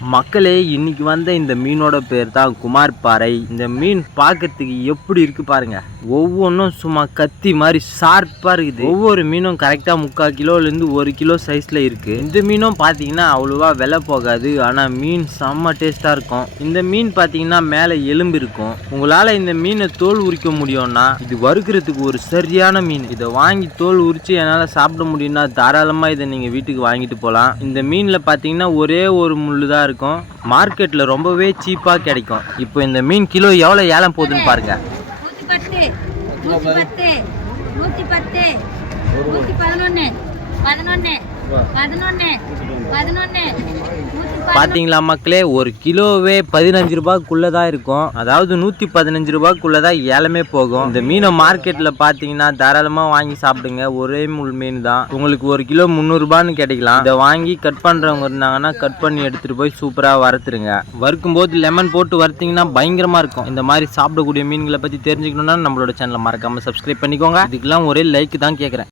மக்களே, இன்னைக்கு வந்த இந்த மீனோட பேர் தான் குமார் பாறை. இந்த மீன் பார்க்கறதுக்கு எப்படி இருக்கு பாருங்க. ஒவ்வொன்றும் சும்மா கத்தி மாதிரி ஷார்ப்பா இருக்குது. ஒவ்வொரு மீனும் கரெக்டா 3/4 கிலோலேருந்து 1 கிலோ சைஸ்ல இருக்கு. இந்த மீனும் பார்த்தீங்கன்னா அவ்வளோவா விலை போகாது, ஆனா மீன் செம்ம டேஸ்டா இருக்கும். இந்த மீன் பார்த்தீங்கன்னா மேலே எலும்பு இருக்கும். உங்களால இந்த மீனை தோல் உரிக்க முடியும்னா இது வறுக்கிறதுக்கு ஒரு சரியான மீன். இதை வாங்கி தோல் உரிச்சு என்னால் சாப்பிட முடியும்னா தாராளமாக இதை நீங்கள் வீட்டுக்கு வாங்கிட்டு போகலாம். இந்த மீனில் பார்த்தீங்கன்னா ஒரே ஒரு முள்ளு தான் இருக்கும். மார்க்கெட்ல ரொம்பவே சீப்பா கிடைக்கும். இப்போ இந்த மீன் கிலோ எவ்வளவு ஏலம் போகுதுன்னு பாருங்க. 110 110 110 111 11 11 11 பாத்தீங்களா மக்களே, ஒரு கிலோவே 15 ரூபாய்க்குள்ள தான் இருக்கும். அதாவது 115 ரூபாய்க்குள்ள தான் ஏலமே போகும். இந்த மீனை மார்க்கெட்ல பாத்தீங்கன்னா தாராளமா வாங்கி சாப்பிடுங்க. ஒரே முள் மீன் தான், உங்களுக்கு ஒரு கிலோ 300 ரூபான்னு கிடைக்கலாம். இதை வாங்கி கட் பண்றவங்க இருந்தாங்கன்னா கட் பண்ணி எடுத்துட்டு போய் சூப்பரா வறுத்துருங்க. வறுக்கும் போது லெமன் போட்டு வறுத்தீங்கன்னா பயங்கரமா இருக்கும். இந்த மாதிரி சாப்பிடக்கூடிய மீன்களை பத்தி தெரிஞ்சுக்கணும்னா நம்மளோட சேனலை மறக்காம சப்ஸ்கிரைப் பண்ணிக்கோங்க. இதுக்கெல்லாம் ஒரே லைக் தான் கேட்கறேன்.